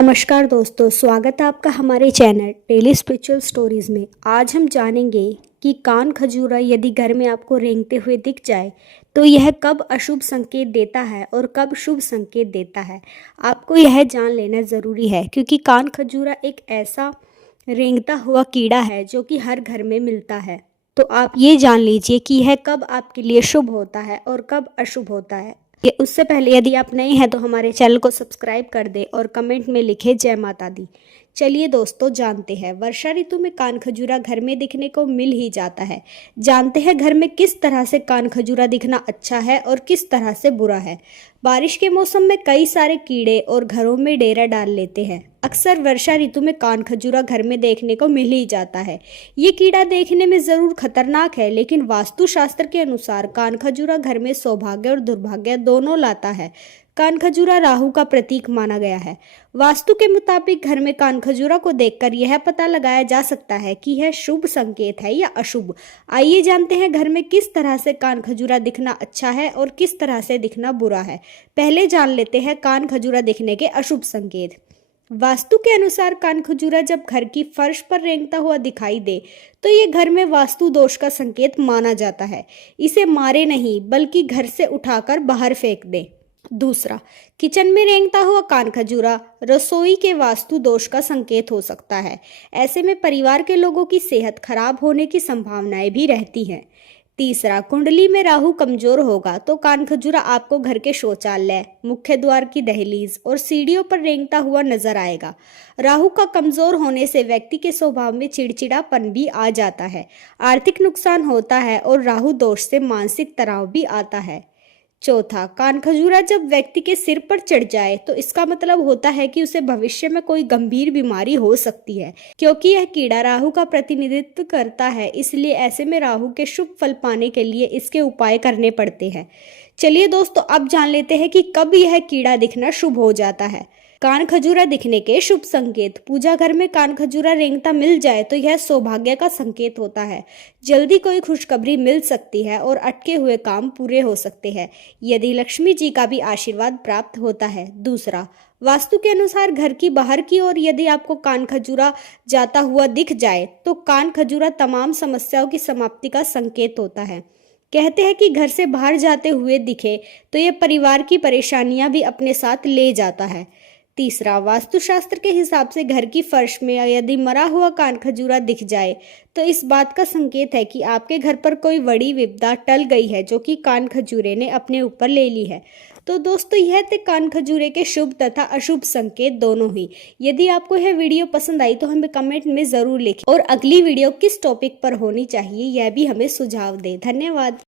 नमस्कार दोस्तों, स्वागत है आपका हमारे चैनल डेली स्पिरिचुअल स्टोरीज में। आज हम जानेंगे कि कान खजूरा यदि घर में आपको रेंगते हुए दिख जाए तो यह कब अशुभ संकेत देता है और कब शुभ संकेत देता है। आपको यह जान लेना ज़रूरी है क्योंकि कान खजूरा एक ऐसा रेंगता हुआ कीड़ा है जो कि हर घर में मिलता है। तो आप ये जान लीजिए कि यह कब आपके लिए शुभ होता है और कब अशुभ होता है। ये उससे पहले यदि आप नए हैं तो हमारे चैनल को सब्सक्राइब कर दें और कमेंट में लिखें जय माता दी। चलिए दोस्तों, जानते हैं वर्षा ऋतु में कान खजूरा घर में दिखने को मिल ही जाता है। जानते हैं घर में किस तरह से कान खजूरा दिखना अच्छा है और किस तरह से बुरा है। बारिश के मौसम में कई सारे कीड़े और घरों में डेरा डाल लेते हैं। अक्सर वर्षा ऋतु में कान खजूरा घर में देखने को मिल ही जाता है। ये कीड़ा देखने में जरूर खतरनाक है, लेकिन वास्तुशास्त्र के अनुसार कान खजूरा घर में सौभाग्य और दुर्भाग्य दोनों लाता है। कान खजूरा राहु का प्रतीक माना गया है। वास्तु के मुताबिक घर में कान खजूरा को देखकर यह पता लगाया जा सकता है कि यह शुभ संकेत है या अशुभ। आइए जानते हैं घर में किस तरह से कान खजूरा दिखना अच्छा है और किस तरह से दिखना बुरा है। पहले जान लेते हैं कान खजूरा दिखने के अशुभ संकेत। वास्तु के अनुसार कान खजूरा जब घर की फर्श पर रेंगता हुआ दिखाई दे तो ये घर में वास्तु दोष का संकेत माना जाता है। इसे मारे नहीं बल्कि घर से उठाकर बाहर फेंक दें। दूसरा, किचन में रेंगता हुआ कान खजूरा रसोई के वास्तु दोष का संकेत हो सकता है। ऐसे में परिवार के लोगों की सेहत खराब होने की संभावनाएं भी रहती हैं। तीसरा, कुंडली में राहु कमजोर होगा तो कान खजूरा आपको घर के शौचालय, मुख्य द्वार की दहलीज और सीढ़ियों पर रेंगता हुआ नजर आएगा। राहु का कमजोर होने से व्यक्ति के स्वभाव में चिड़चिड़ापन भी आ जाता है, आर्थिक नुकसान होता है और राहु दोष से मानसिक तनाव भी आता है। चौथा, कान खजूरा जब व्यक्ति के सिर पर चढ़ जाए तो इसका मतलब होता है कि उसे भविष्य में कोई गंभीर बीमारी हो सकती है। क्योंकि यह कीड़ा राहु का प्रतिनिधित्व करता है, इसलिए ऐसे में राहु के शुभ फल पाने के लिए इसके उपाय करने पड़ते हैं। चलिए दोस्तों, अब जान लेते हैं कि कब यह कीड़ा दिखना शुभ हो जाता है। कान खजूरा दिखने के शुभ संकेत। पूजा घर में कान खजूरा रेंगता मिल जाए तो यह सौभाग्य का संकेत होता है। जल्दी कोई खुशखबरी मिल सकती है और अटके हुए काम पूरे हो सकते हैं। यदि लक्ष्मी जी का भी आशीर्वाद प्राप्त होता है। दूसरा, वास्तु के अनुसार घर की बाहर की ओर यदि आपको कान खजूरा जाता हुआ दिख जाए तो कान खजूरा तमाम समस्याओं की समाप्ति का संकेत होता है। कहते हैं कि घर से बाहर जाते हुए दिखे तो यह परिवार की परेशानियां भी अपने साथ ले जाता है। तीसरा, वास्तुशास्त्र के हिसाब से घर की फर्श में यदि मरा हुआ कान खजूरा दिख जाए तो इस बात का संकेत है कि आपके घर पर कोई बड़ी विपदा टल गई है जो कि कान खजूरे ने अपने ऊपर ले ली है। तो दोस्तों, यह थे कान खजूरे के शुभ तथा अशुभ संकेत दोनों ही। यदि आपको यह वीडियो पसंद आई तो हमें कमेंट में ज़रूर लिखें और अगली वीडियो किस टॉपिक पर होनी चाहिए यह भी हमें सुझाव दें। धन्यवाद।